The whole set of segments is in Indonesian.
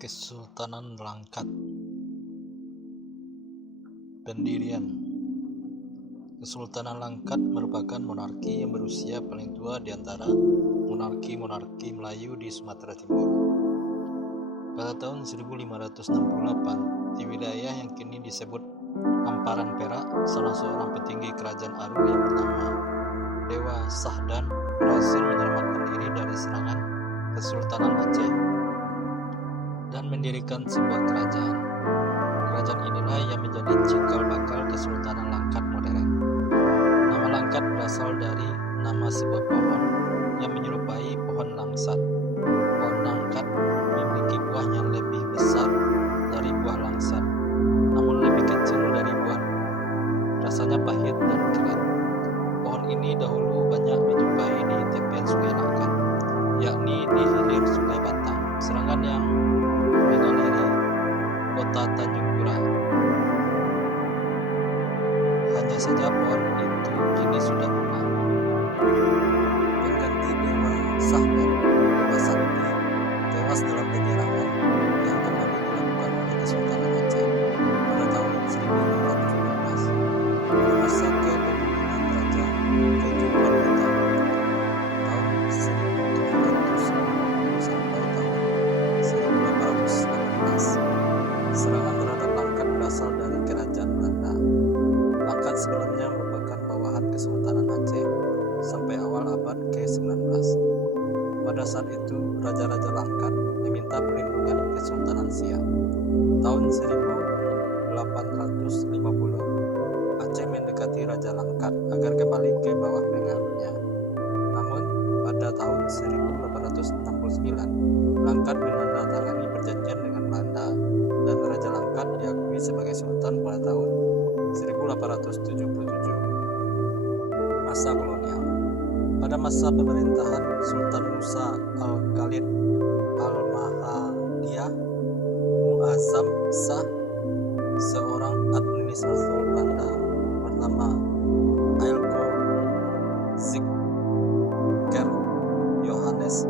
Kesultanan Langkat. Pendirian. Kesultanan Langkat merupakan monarki yang berusia paling tua di antara monarki-monarki Melayu di Sumatera Timur. Pada tahun 1568, di wilayah yang kini disebut Hamparan Perak, salah seorang petinggi kerajaan Aru yang bernama Dewa Sahdan berhasil menyelamatkan diri dari serangan Kesultanan Aceh dan mendirikan sebuah kerajaan. Kerajaan inilah yang menjadi cikal bakal Kesultanan Langkat modern. Nama Langkat berasal dari nama sebuah pohon yang menyerupai pohon langsat. Pohon langkat memiliki buah yang lebih besar dari buah langsat, namun lebih kecil dari buah. Rasanya pahit dan kerat. Pohon ini dahulu banyak dijumpai di tepian Sungai Langkat, yakni di hilir Sungai Batang, sedangkan yang mengaliri kota Tanjung Pura. Hanya saja pohon itu kini sudah punah. Pengganti Dewa Sahdan, Dewa Sakti, tewas dalam penyerangan yang kembali dilakukan oleh Kesultanan Aceh pada tahun 1512. Pada masa kepemimpinan Raja Kejuruan Hitam tahun 1750 sampai tahun 1818. Serangan terhadap Langkat berasal dari kerajaan Belanda. Langkat sebelumnya merupakan bawahan Kesultanan Aceh sampai awal abad ke-19. Pada saat itu, Raja-Raja Langkat meminta perlindungan Kesultanan Siak. Tahun 1850, Aceh mendekati Raja Langkat agar kembali ke bawah pengaruhnya. Namun, pada tahun 1869, Langkat menandatangani perjanjian dengan Belanda dan Raja Langkat diakui sebagai Sultan pada tahun 1877. Masa kolonial. Pada masa pemerintahan Sultan Musa Al-Khalid Al-Mahadiyah Muazzam Shah, seorang administrator Belanda bernama Aelko Zikker Johannes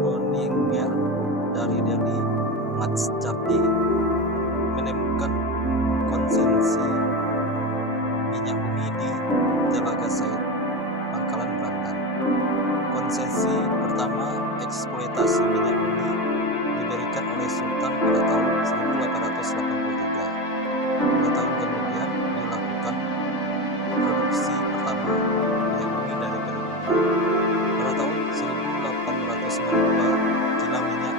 Groninger dari Delhi Matschapi menemukan konsesi minyak bumi di Telaga Said, Pangkalan Berantan. Konsesi pertama eksploitasi minyak bumi diberikan oleh Sultan pada tahun 1883. 2 tahun kemudian dilakukan produksi pertama minyak bumi dari Peru. Pada tahun 1892, kilang minyak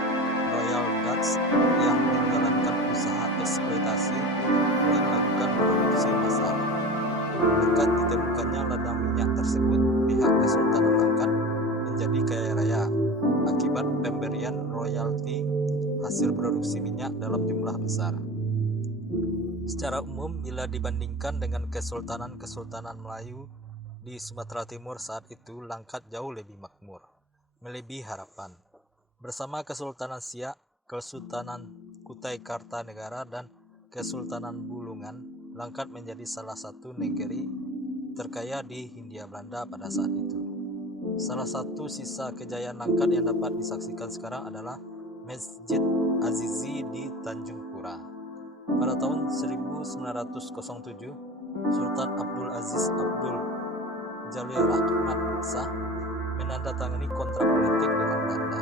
Royal Dutch yang menjalankan usaha eksploitasi mulai melakukan produksi massal. Berkat ditemukannya ladang minyak tersebut, pihak Kesultanan Langkat menjadi kaya raya akibat pemberian royalti hasil produksi minyak dalam jumlah besar. Secara umum, bila dibandingkan dengan kesultanan-kesultanan Melayu di Sumatera Timur saat itu, Langkat jauh lebih makmur, melebihi harapan. Bersama Kesultanan Siak, Kesultanan Kutai Kartanegara, dan Kesultanan Bulungan, Langkat menjadi salah satu negeri terkaya di Hindia Belanda pada saat itu. Salah satu sisa kejayaan Langkat yang dapat disaksikan sekarang adalah Masjid Azizi di Tanjung Pura. Pada tahun 1907, Sultan Abdul Aziz Abdul Jalil Ahmad Shah menandatangani kontrak politik dengan Belanda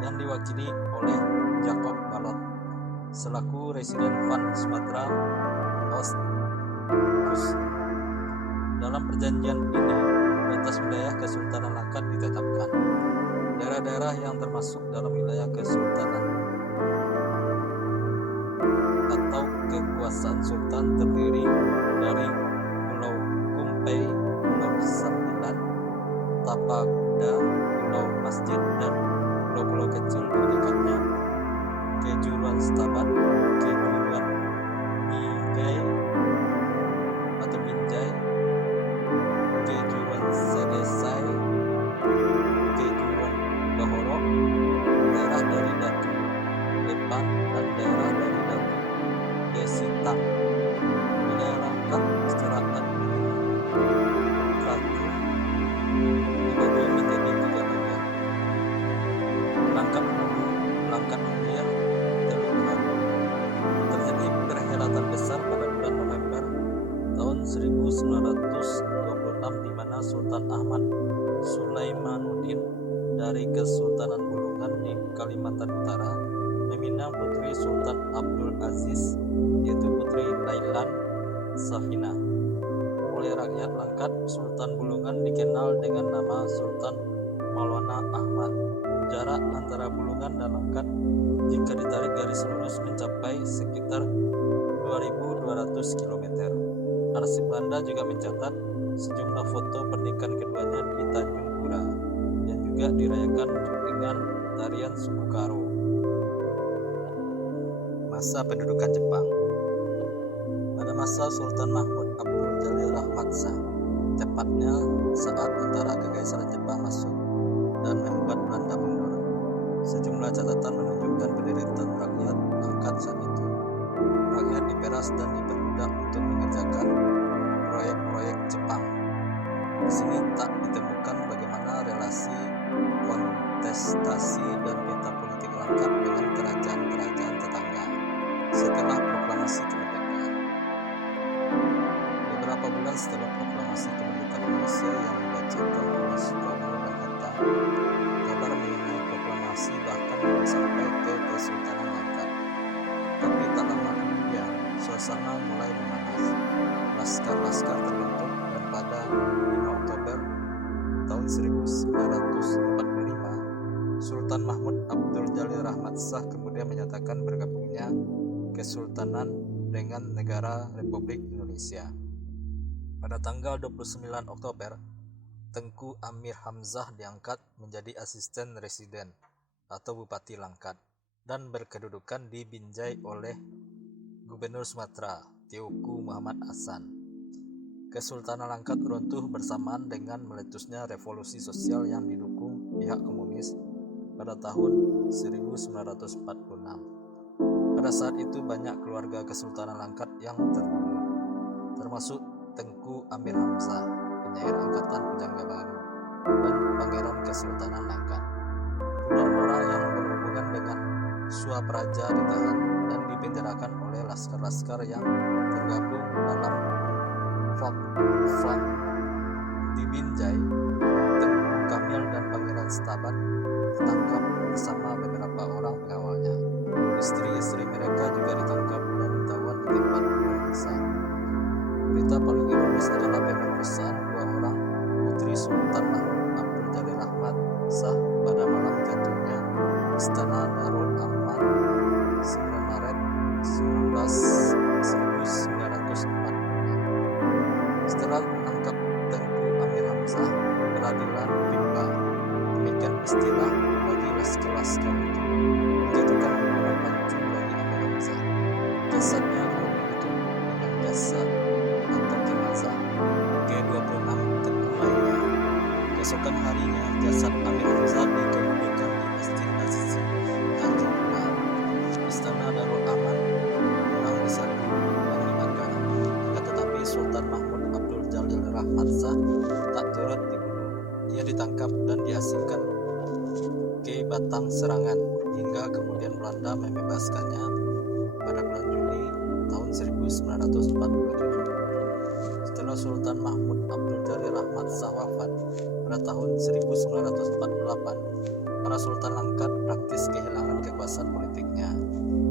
yang diwakili oleh Jacob Balot selaku Residen Van Sumatera Oostkus. Dalam perjanjian ini, batas wilayah Kesultanan Langkat ditetapkan. Daerah-daerah yang termasuk dalam wilayah Kesultanan atau kekuasaan Sultan terdiri dari Pulau Kumpei, Pulau Sembilan, Tapakda, Pulau Masjid, dan pulau-pulau kecil di dekatnya, Kejuruan Setabat, Kejuruan Minjai atau Minjai, Kejuruan Sedesai, Kejuruan Bahoro, daerah dari Datu Lepan, dan daerah dari Datu Desitang. Wilayah Langkat secara administratif dibagi menjadi 3 bagian. Langkat 1926 di mana Sultan Ahmad Sulaimanuddin dari Kesultanan Bulungan di Kalimantan Utara meminang putri Sultan Abdul Aziz, yaitu putri Lailan Safina. Oleh rakyat Langkat, Sultan Bulungan dikenal dengan nama Sultan Maulana Ahmad. Jarak antara Bulungan dan Langkat jika ditarik garis lurus mencapai sekitar 2.200 km. Arsip Belanda juga mencatat sejumlah foto pernikahan keduanya di Tanjung Pura yang juga dirayakan dengan tarian suku Karo. Masa pendudukan Jepang. Pada masa Sultan Mahmud Abdul Jalil Rahmat Shah, tepatnya saat tentara Kekaisaran Jepang masuk dan membuat Belanda mundur, sejumlah catatan menunjukkan penderitaan rakyat Langkat saat itu. Rakyat diperas dan diperbudak untuk mengerjakan proyek-proyek Jepang. Di sini tak ditemukan bagaimana relasi, kontestasi, dan peta politik Langkat dengan kerajaan-kerajaan tetangga setelah proklamasi kemerdekaan. Beberapa bulan setelah proklamasi kemerdekaan Indonesia yang dibacakan oleh Soekarno dan Hatta, kabar mengenai proklamasi bahkan sampai ke Kesultanan Langkat. Tapi tak lama kemudian, suasana mulai memanas. Laskar-laskar terbentuk dan pada 5 Oktober tahun 1945, Sultan Mahmud Abdul Jalil Rahmat Shah kemudian menyatakan bergabungnya Kesultanan dengan Negara Republik Indonesia. Pada tanggal 29 Oktober, Tengku Amir Hamzah diangkat menjadi asisten residen atau Bupati Langkat dan berkedudukan di Binjai oleh Gubernur Sumatera, Teuku Muhammad Hasan. Kesultanan Langkat runtuh bersamaan dengan meletusnya revolusi sosial yang didukung pihak komunis pada tahun 1946. Pada saat itu banyak keluarga Kesultanan Langkat yang terbunuh, termasuk Tengku Amir Hamzah, penyair Angkatan Pujangga Baru, dan Pangeran Kesultanan Langkat. Puluhan orang yang berhubungan dengan Swapraja ditahan dan dipenjarakan oleh laskar-laskar yang tergabung dalam Front. Di Binjai, Tengku Kamil dan Pangeran Stabat ditangkap bersama beberapa orang pengawalnya. Istri-istri mereka juga ditangkap dan ditawan di tempat periksa. Berita paling ironis adalah pemerkosaan 2 orang putri Sultan Mahmud Abdul Jalil Rahmat Shah pada malam jatuhnya Istana Darul Aman 9 Maret 1945. Setelah menangkap Tengku Amir Hamzah, peradilan rimba, demikian istilah bagi laskar-laskar itu, menjatuhkan hukuman pancung bagi Amir Hamzah. Jasadnya kemudian ditumbuk dengan jasad atau jenazah G26 Tengku lainnya. Keesokan harinya, jasad Amir Hamzah dikebumikan di Masjid Azizi, Tanjung Pura. Istana Darul Aman memang diserbu dan dibakar. Tetapi Sultan Mahmud Abdul Jalil Rahmat Shah tak turut dibunuh. Ia ditangkap dan diasingkan ke Batang Serangan hingga kemudian Belanda membebaskannya pada bulan Juli tahun 1947. Setelah Sultan Mahmud Abdul Jalil Rahmat Shah wafat pada tahun 1948, para Sultan Langkat praktis kehilangan kekuasaan politiknya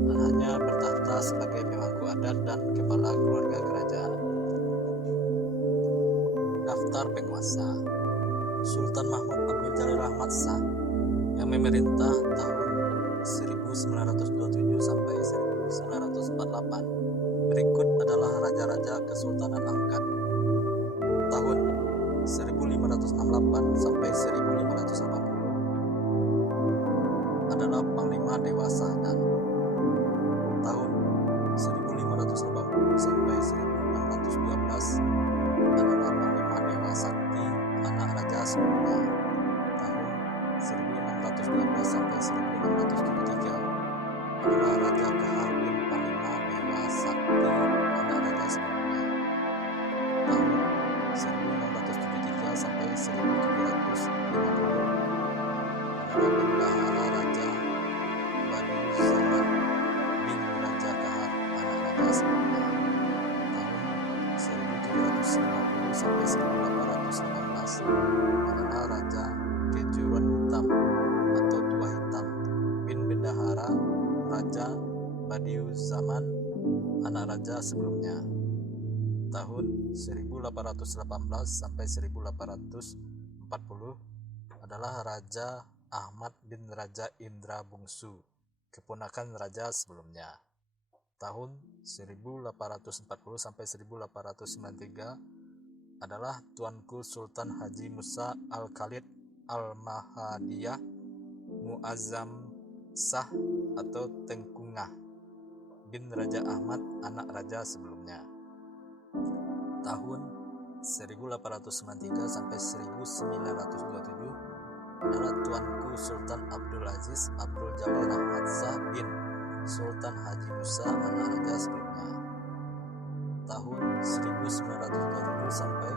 dan hanya bertahta sebagai pemangku adat dan kepala keluarga kerajaan. Daftar penguasa. Sultan Mahmud Abdul Jalil Rahmat Shah yang memerintah tahun 1927 sampai 1948. Berikut adalah raja-raja Kesultanan Langkat. Tahun 1568 sampai 1580 adalah Panglima Dewa Sahdan. Tahun 1580 sampai 1612 adalah Panglima Dewa Sakti, anak Raja Sunda. Tahun 1612 sampai 1673 adalah Raja Keharwin, Panglima Dewa Sakti, anak Raja Sunda. Tahun 1673 sampai 1750 adalah Bendahara Raja Badiuzzzaman bin Raja Kahar, anak Raja Sunda. Tahun 1750 sampai 1818 adalah Raja Kejuruan Hitam atau Tua Hitam bin Bendahara Raja Badiuzaman, anak raja sebelumnya. Tahun 1818 sampai 1840 adalah Raja Ahmad bin Raja Indra Bungsu, keponakan raja sebelumnya. Tahun 1840 sampai 1893 adalah Tuanku Sultan Haji Musa Al-Khalid Al-Mahadiyah Muazzam Shah atau Tengkungah bin Raja Ahmad, anak raja sebelumnya. Tahun 1893 sampai 1927 adalah Tuanku Sultan Abdul Aziz Abdul Jalil Ahmad Shah bin Sultan Haji Musa, anak raja sebelumnya. Tahun 1927 sampai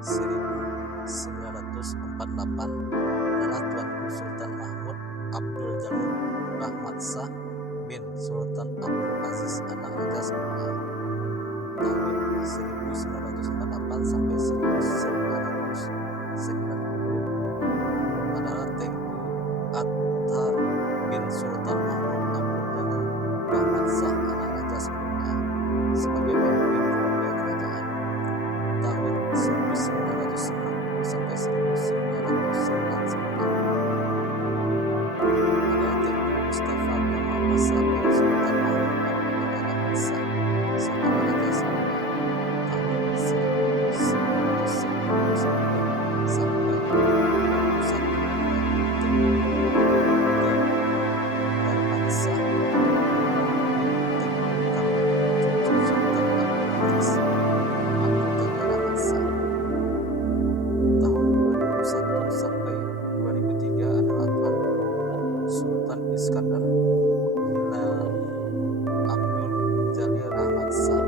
1948 adalah Tuanku Sultan Mahmud Abdul Jalil Ahmad Shah bin Sultan Abdul Aziz, anak raja sebelumnya. Tahun 1948 sampai 1990 adalah Tengku Athar bin Sultan Mahmud Abdul Jalil Ahmad Shah, anak raja sebelumnya, sebagai pemimpin keluarga kerajaan. Tahun 1990 sampai 1999 adalah Tengku Mustafa Kamal Pasha bin Sultan Mahmud Abdul Jalil Ahmad Shah, sebagai raja sebelumnya. Tahun 1999 sampai 2001 Iskandar Hilal Abdul Jalil Ahmad Shah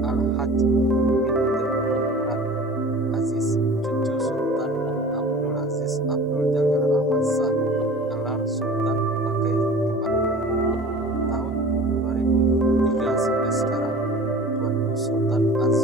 Al-Hajj bin Tengku Murad Aziz, cucu Sultan Abdul Aziz Abdul Jalil Ahmad Shah gelar Sultan dipakai kembali. Tahun 2003 sampai sekarang Tuanku Sultan Az